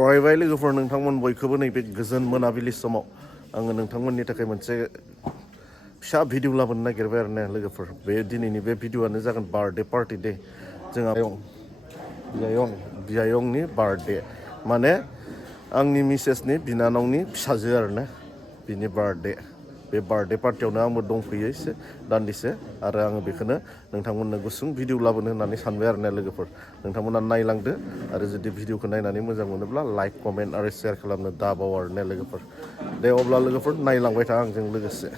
बरायबाय लोगोफोर नोंथांमोन बयखौबो नैबे गोजोन मोनाबिलि समाव आङो नोंथांमोननि थाखाय मोनसे फिसा भिडिअ लाबोनो नागिरबाय आरो ना लोगोफोर बे दिनैनि बे भिडिअआनो जागोन बार्थडे पार्टि डे जोंहा बियायंनि बार्थडे माने आंनि मिसेसनि बिनानावनि फिसाजो आरो ना बिनि बार्थडे बे बार्थडे पार्टियावनो आंबो दंफैयो एसे दान्दिसे आरो आङो बेखौनो नोंथांमोननो गुसुं भिडिअ लाबोनो होननानै सानबाय आरो ना लोगोफोर नोंथांमोना नायलांदो आरो जुदि भिडिअखौ नायनानै मोजां मोनोब्ला लाइक कमेन्ट आरो शेयार खालामनो दाबाव आरो ना लोगोफोर दे अब्ला लोगोफोर नायलांबाय था आंजों लोगोसे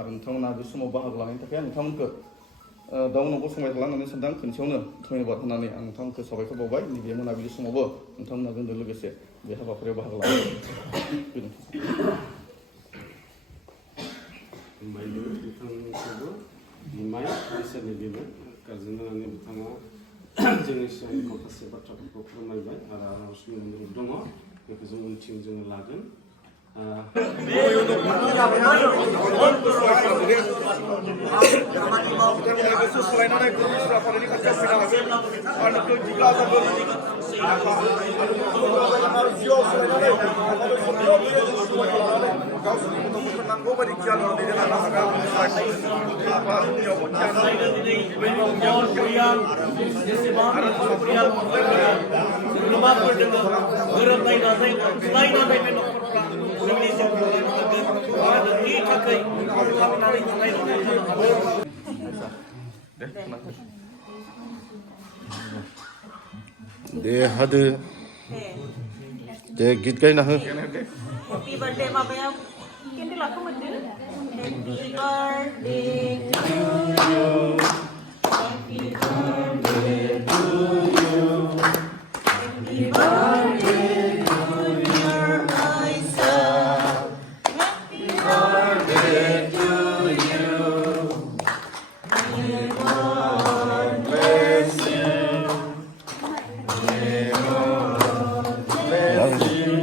आरो नोंथांमोना बे समाव बाहागो लानायनि थाखाय आं नोंथांमोनखौ दाउनाव गसंबाय थालांनानै सानदों खनसेयावनो धन्यबाद होनानै आं नोंथांमोनखौ साबायखर बावबाय नैबे मोनाबिलि समावबो नोंथांमोना जोंजों लोगोसे बे हाबाफारियाव बाहागो लाबाय नोंथांखौबो बिमाय इसोरनि बिमाय गारजेन होनानै बिथाङा जोंनि सिगांनि माखासे बाथ्राफोरखौ फोरमायबाय आरो आर'जनि अनुरोध दङ बेखौ जों उनथिं जोङो लागोन दे हादो दे गित गायना हो Happy birthday माबाया केन्डेलाखौ मोनदो Happy birthday to you Happy birthday to you Happy birthday to your Isa Happy birthday to you May God bless you May God bless you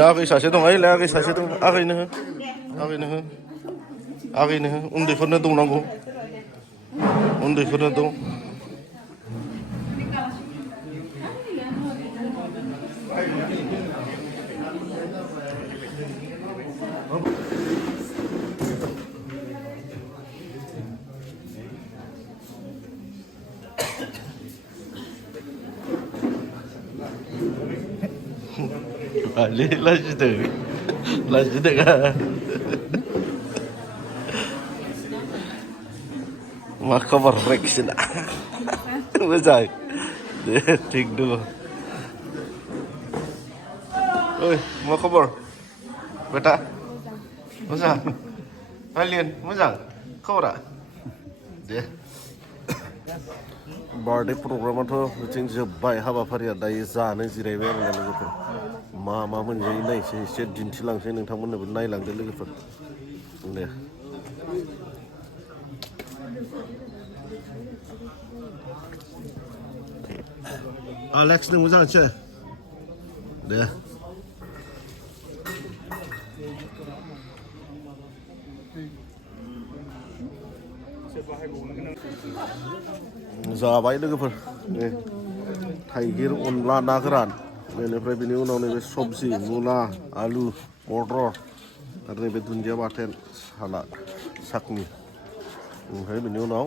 आगै सासे दं ओइलाय आगै सासे दं आगैनो हो उन्दैफोरनो दौनांगौ उन्दैफोरनो दं लाजिदों मा खबर रेक्सिना मोजां दे थिग दङ ओइ मा खबर बेटा मोजां भालियन मोजां खबरा दे बार्थडे प्रग्रामाथ' बिथिं जोब्बाय हाबाफारिया दायो जानो जिरायबाय आरो ना लोगोफोर मा मोनजायो नायसै एसे दिन्थिलांसै नोंथांमोननोबो नायलांदो लोगोफोर दे Alex nung moza'n siya. De. जाबाय लोगोफोर थाइगिर अनला ना गोरान बेनिफ्राय बिनि उनाव नैबे सबजि मुला आलु मटर आरो नैबे दुन्दिया बाथोन सालाद साखनि ओमफ्राय बिनि उनाव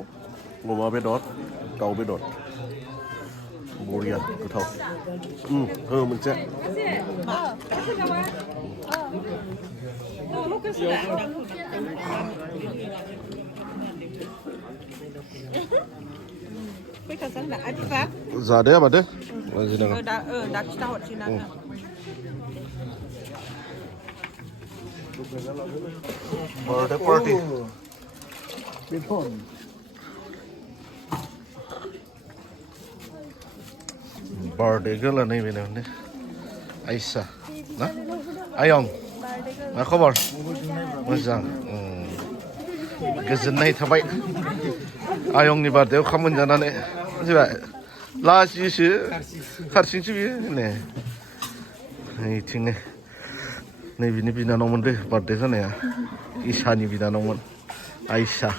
अमा बेदर दाउ बेदर बरिया गोथाव हो मोनसे फैखागोन दा बिफा जादो मादो दा खिथाहरसै ना बर्थडे पार्टी बर्थडे गर्ल नै बेनो माने आइसा ना आयं मा खबर मोजां गोजोननाय थाबाय आयंनि बार्थडेआव ओंखाम मोनजानानै मिथिबाय लाजियोसो हारसिंसो बियो नै नैथिंनो नै बिनि बिनानावमोन दे बार्थडे जानाया इसानि बिनानावमोन आइसा